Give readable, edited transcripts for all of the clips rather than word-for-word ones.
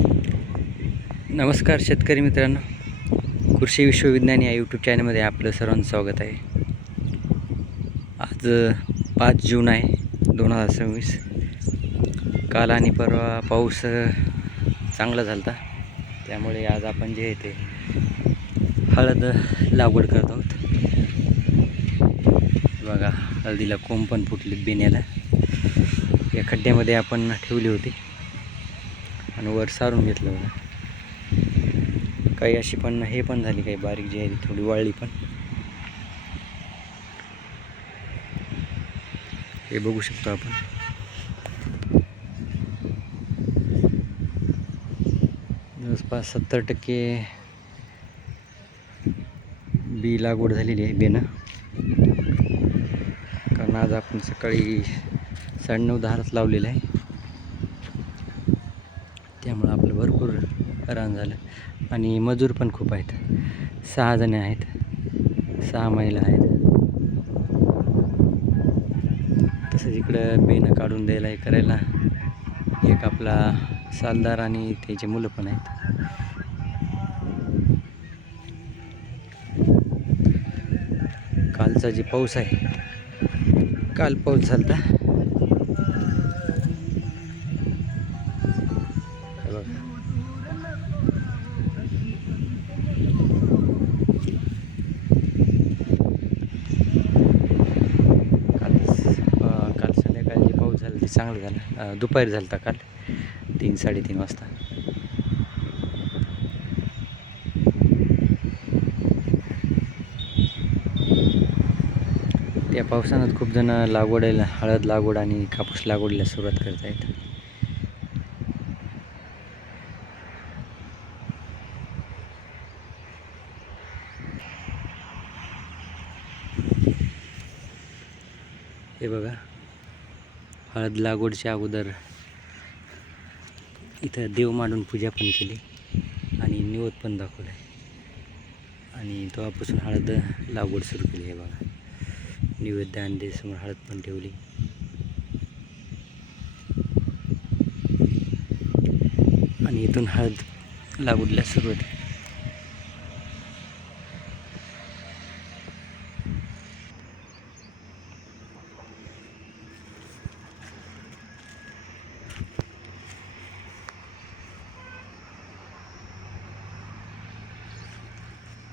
नमस्कार शेतकरी मित्रांनो, कृषी विश्वविज्ञानी या यूट्यूब चॅनलमध्ये आपलं सर्वांचं स्वागत आहे. आज 5 जून आहे 2026. काल आणि परवा पाऊस चांगला झाला होता, त्यामुळे आज आपण जे आहे ते हळद लागवड करत आहोत. बघा, हळदीला कोंब पण फुटलेत बेण्याला. या खड्ड्यामध्ये आपण ठेवली होती आणि वर सारून घेतलं होतं. काही अशी पण हे पण झाली, काही बारीक जी आहे थोडी वाळली पण. हे बघू शकतो आपण. जवळपास 70% बी लागवड झालेली आहे बेनं. कारण आज आपण सकाळी 9:30-10 लावलेलं आहे, त्यामुळं आपलं भरपूर रान झालं. आणि मजूर पण खूप आहेत, 6 जण आहेत, 6 महिला आहेत. तसंच इकडं बेनं काढून द्यायला हे करायला एक आपला सालदार आणि त्याचे मुलं पण आहेत. कालचा जे पाऊस आहे, काल पाऊस झाला होता. काल संध्याकाळी जे पाऊस झाला ते चांगलं झालं. दुपारी झालं होता काल 3-3:30 वाजता. त्या पावसानं खूप जण लागवडीला, हळद लागवड आणि कापूस लागवडीला सुरुवात करत आहेत. हे बघा, हळद लागवडच्या अगोदर इथं देव मांडून पूजा पण केली आणि निवद पण दाखवलं आहे. आणि तेव्हापासून हळद लागवड सुरू केली. हे बघा, नैवेद्य आणि समोर हळद पण ठेवली. आणि इथून हळद लागवडीला सुरुवात.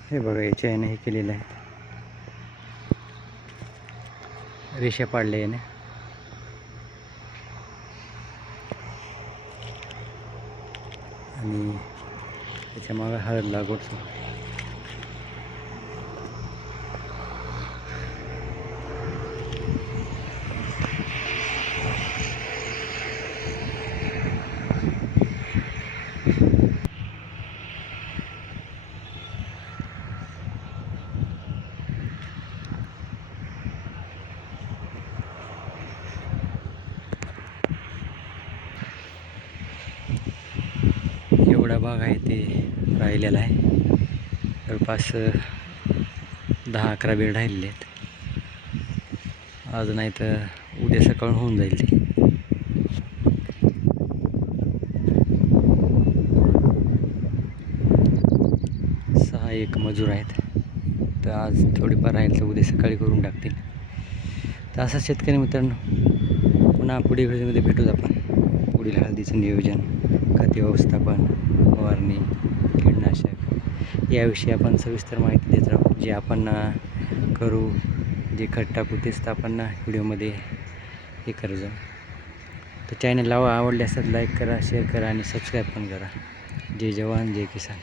हे बघा, याच्या याने हे केलेलं आहे, रेषा पाडल्या याने. आणि त्याच्या मागे हळद लागवड सुरू. एवढा भाग आहे ते राहिलेला आहे. जवळपास 10-11 बेड राहिलेले आहेत. आज नाही तर उद्या सकाळ होऊन जाईल ते. एक मजूर आहेत, तर आज थोडीफार राहील तर उद्या सकाळी करून टाकतील. तर असं शेतकरी मित्रांनो, पुन्हा पुढील व्हिडिओमध्ये भेटूच आपण. पुढील हळदीचं नियोजन, खते व्यवस्थापन, फवारणी, कीटकनाशक याविषयी आपण सविस्तर माहिती देत राहू. जे आपण करू, जे खत टाकू तेच आपण व्हिडिओमध्ये हे करत जाऊ. तर चॅनल आवडले असतात लाईक करा, शेअर करा आणि सबस्क्राईब पण करा. जय जवान जय किसान.